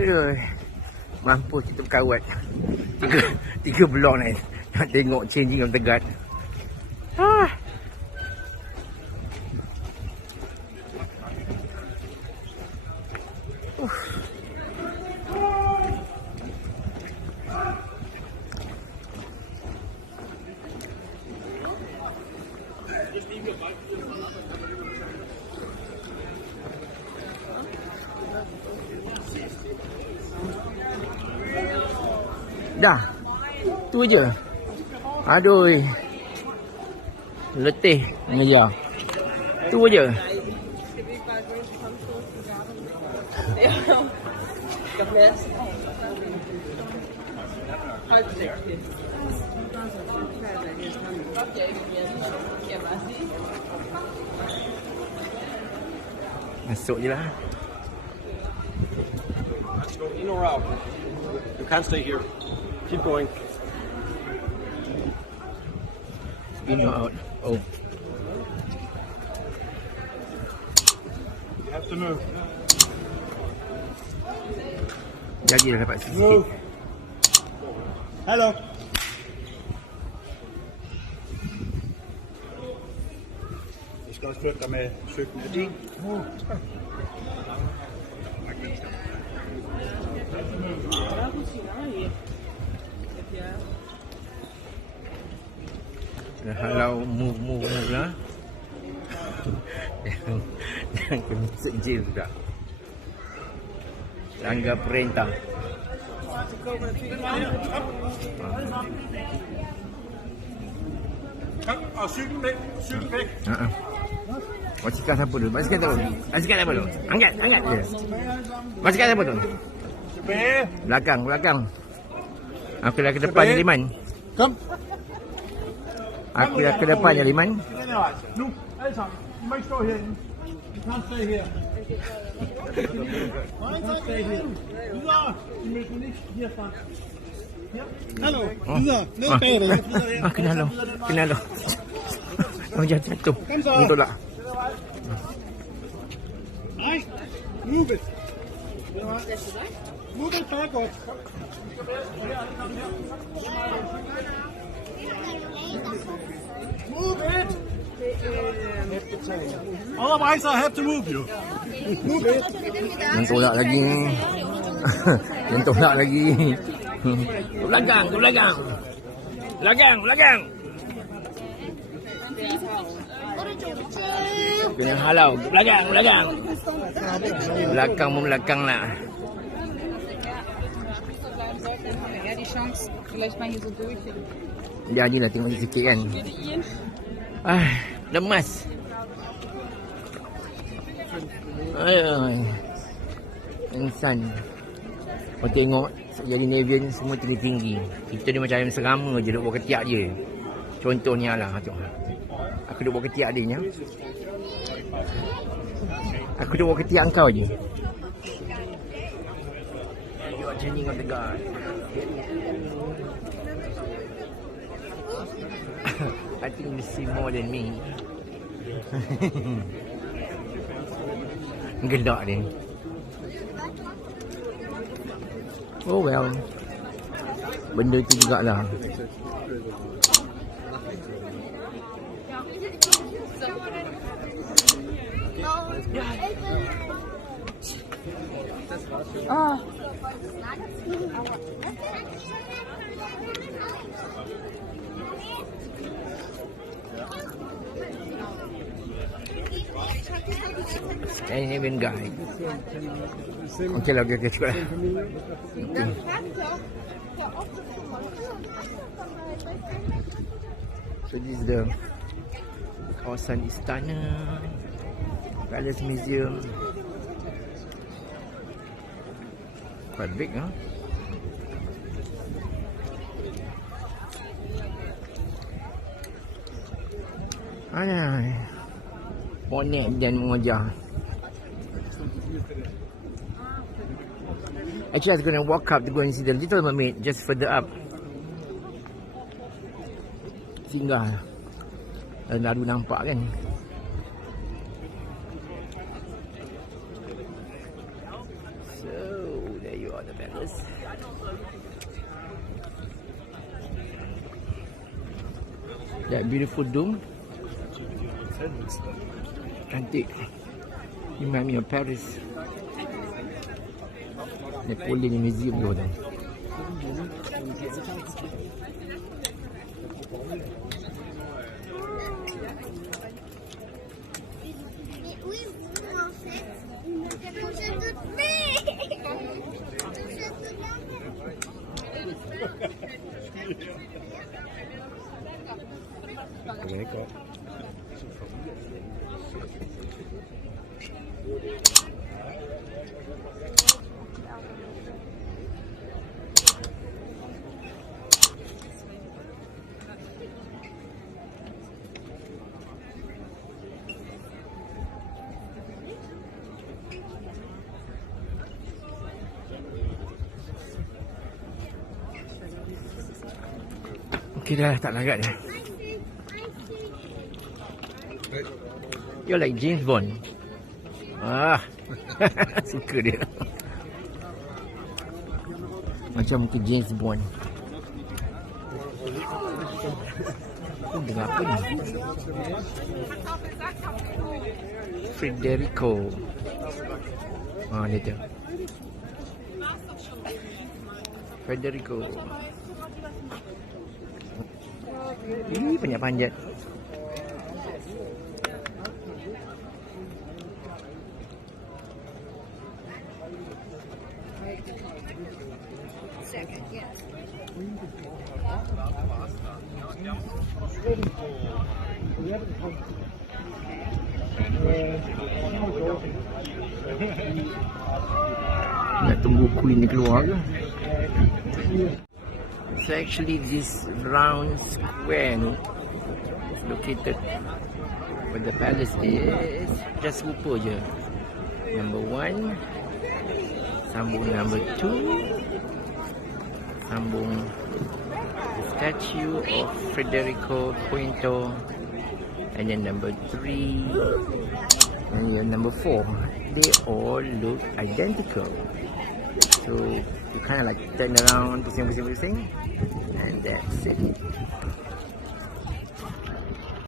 Aduh. Mampu kita berkawat. Tiga blok ni. Nak tengok changing of the guard. Dah. Tu je. Aduh. Letih mengejar. Tu je. Masuk je lah. In or out? You can't stay here. Keep going. In or out? Oh. You have to move. Lagi dah dapat sikit. Move. Hello. Jeg skal også flytte dig med cyklen. Er din? Kalau move lah. Jangan kena sejil juga. Langgar perintah. Og cyklen væk. Cyklen væk. Basikal siapa tu? Basikal siapa tu? Basikal siapa tu? Angkat je. Basikal siapa tu? Belakang. Aku dah ke depan je, Liman. Kom. Aku dah ke depan je, Liman. Nu, alle sammen. I må ikke stå herinde. I kan stå her. Stay her. Videre. I mødte mig ikke herfra. Hallo, videre. Ned bag dig. Kenal lo. Oh, jatuh. Untuk lah. Nej, move it. Move it backward. Move it. Otherwise I have to move you. Move it. Yang tolak lagi ni. Yang tolak lagi. Belakang. Kena halau. Belakang. Belakang lah. Dia ni lah tengok sikit kan. Lemas. Insan. Kau tengok jadi Navian semua tinggi. Kita ni macam ayam serama je duduk bawah ketiak je. Contohnya lah. Aku duduk bawah ketiak dia. Aku duduk bawah ketiak kau je. You are changing of the guard. I think you see more than me. Gelak dia. Oh well. Benda tu jugalah. Scandinavian guy. Okey lah, okey, cukup lah. So this is the kawasan istana, Palace Museum. Quite big, huh? Alah, bonek dan mengajar. Actually, I was going to walk up to go and see the Little Mermaid just further up. Singgah. Dan baru nampak kan. So, there you That beautiful dome. Cantik. Remind me of Paris. Napoleon Museum tu tu. Oui, en fait, on se doute, mais Rekod. Okey dah, tak larat dah. You're like James Bond. Ah, suka dia. Macam muka James Bond. Dengar apa ni? Federico. Ah, dia tu. Federico. Ih, banyak panjat. Nak tunggu queen ni keluar ke? So actually this round square ni is located where the palace is. Just rupa je. Number 1 sambung number 2, sambung the statue of Federico Quinto, and then number 3 and then number 4. They all look identical. So you kind of like turn around, pusing, and that's it.